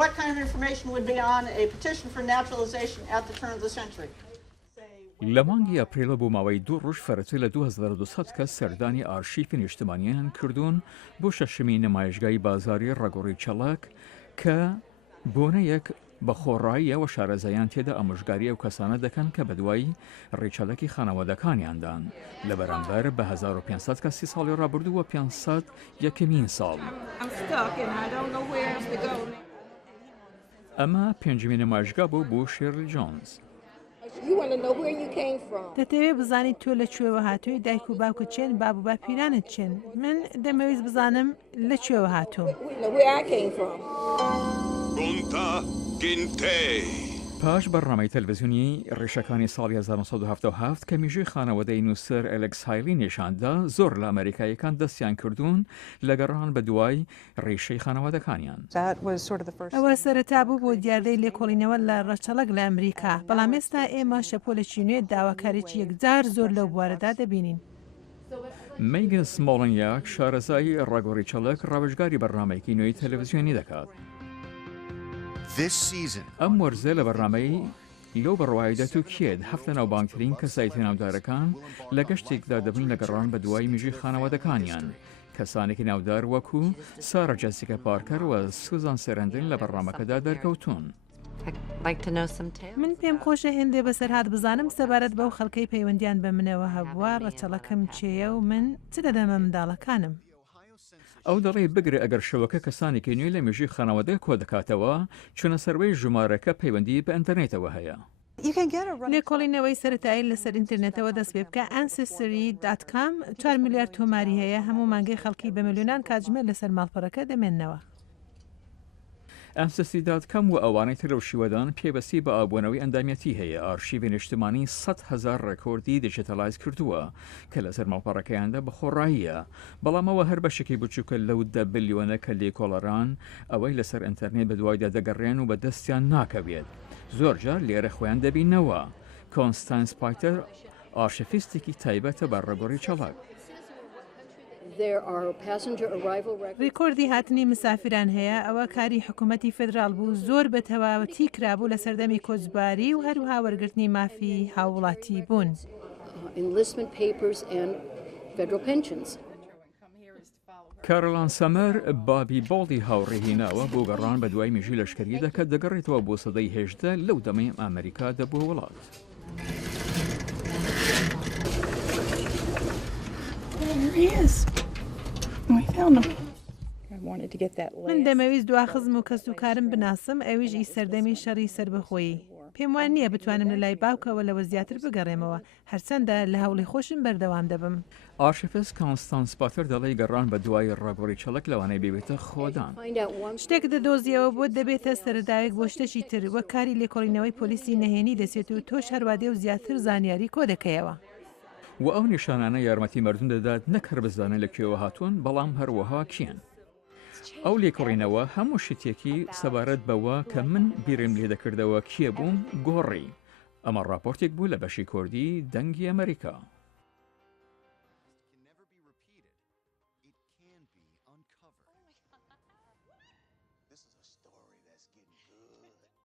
what kind of information would be on a petition for naturalization at the turn of the century. لە مانگی ئەپریلە بۆ ماوەی 2 ڕۆژ فەرەتر لە 2200 کەس سەردانی ئارشیفی نیشتمانیان کردوون بۆ شەشەمی نمایشگای بازاری ڕاگۆڕی چەڵک کە بۆنەیەک بە خۆڕاییەوە شارەزایان تێدا ئامۆژگاری ئەو کەسانە دەکەن کە بەدوای ڕێچەڵکی خانەوادەکانیاندان لە بەرامبەر بە 1500 کەسی ساڵی ڕابردووە 500 یەکەمین ساڵ. ئەمە پێنجمین نمایشگا بوو بۆ شێرلی جۆنز. دەتەوێت بزانیت تۆ لەکوێوە هاتووی، دایک و باوکت چێن، باب و باپیرانت چێن. من دەمەویست بزانم لەکوێوە هاتووم. پاش بەڕنامەی تەلەڤیزیۆنی ڕێشەکانی ساڵی 1970 کە میژووی خانەوەدەی نووسەر ئەلێکس هایلی نیشاندا زۆر لە ئەمریکایەکان دەستیان کردوون لە گەڕان بە دوای ڕێشەی خانەوادەکانیان. ئەوە سەرەتا بوو بۆ دیاردەی لێکۆڵینەوە لە ڕەچەڵک لە ئەمریکا، بەڵام ئێستا ئێمە شەپۆلێکی نوێ داواکاریی یەکجار زۆر لەو بوارەدا دەبینین. مەیگن سمۆڵنیاک شارەزایی ڕاگۆڕی چەڵک ڕاوێژگاری بەڕنامەیەکی نوێی تەلەڤیزیۆنی دەکات. ئەم وەرزە لە بەڕنامەی لەو بەڕوایدا تووکێت هەفتە ناوبانگترین کەسایەتی ناودارەکان لە گەشتێکدا دەبن لە گەڕان بە دوای مژی خانەوادەکانیان. کەسانێکی ناودار وەکو سارە جەسیکە پارکەر و سوزان سەرەندن لە بەڕنامەکەدا دەرکەوتون. من پێم خۆشە هێندێ بەسەرهات بزانم سەبارەت بەو خەڵکەی پەیوەندیان بە منەوە هەبووە ڕەچەڵەکەم چێیە و من چ دەدەمە منداڵەکانم. ئەو دەڵێ بگرێ ئەگەر شەوەکە کەسانێکی نوێ لە مێژووی خانەوادەی کۆ دەکاتەوە چونە سەروەی ژمارەکە پەیوەندی بە ئینتەرنێتەوە هەیە. لێکۆڵینەوەی سەرەتایی لەسەر ئینتەرنێتەوە دەست پێ بکە ancestry.com 4 میلیارد تۆماری هەیە، هەموو مانگەی خەڵکی بە ملیۆنان کاتژمێر لەسەر ماڵپەڕەکە دەمێننەوە. Ancestry.com و ئەوانەی تر لەو شیوەدان پێبەستی بە ئابوونەوەی ئەندامیەتی هەیە. ئارشیڤی نیشتمانی 100,000 ڕێکۆردی دیجیتەلایز کردووە کە لەسەر ماڵپەڕەکەیاندا بەخۆڕاییە، بەڵامەوە هەر بەشێکی بچووکە لەو 10 بلیۆنە کە لێکۆڵەران ئەوەی لەسەر ئینتەرنێت بەدوایدا دەگەڕێن و بە دەستیان ناکەوێت. زۆرجار لێرە خۆیان دەبینەوە. کۆنستانس پایتەر ئارشیڤیستێکی تایبەتە بە ڕێگۆڕی چەڵک. ڕێکۆردی هاتنی مسافران هەیە، ئەوە کاری حکوومەتی فێدراڵ بوو، زۆر بە تەواوەتی کرابوو لە سەردەمی کۆچباری و هەروها وەرگرتنی مافی هاوڵاتی بوون. کارۆلان سەمەر بابی بۆڵی هاوڕێهیناوە بۆ گەڕان بە دوای مێژووی لەشکری دەکات دەگەڕێتەوە بۆ سەدەی 18 لەو دەمەی ئەمریکا دەبووە وڵات. من دەمەویست دواخزم و کەس و کارم بناسم، ئەویش ئی سەردەمی شەڕی سربەخۆیی. پێم وان نییە بتوانم لە لای باوکەوە لەوە زیاتر بگەڕێمەوە، هەرچەندە لە هەوڵی خۆشم بەردەوام دەبم. ئارشیڤیست کۆنستانس پاتەر دەڵێ گەڕان بە دوای ڕاگۆڕی چەڵک لەوانەیە ببێتە خۆدان. شتێک دەدۆزیەوە بۆ دەبێتە سەرداوێک بۆ شتێکی تر وەک کاری لێکۆڵینەوەی پۆلیسی نەهێنی دەسێت و تۆش هەروادێ و زیاتر زانیاری کۆ دەکەیەوە. و ئەو نیشانانە یارمەتی مردم دەدات نەکەر بزانە لەکوێوە هاتوون، بەڵام هەروەها کێن. ئەو لێکۆڕینەوە هەموو شتێکی سەبارەت بەوە کە من بیرم لێ دەکردەوە کێ بووم گۆڕی. ئەمە ڕاپۆرتێک بوو لە بەشی کوردی دەنگی ئەمریکا.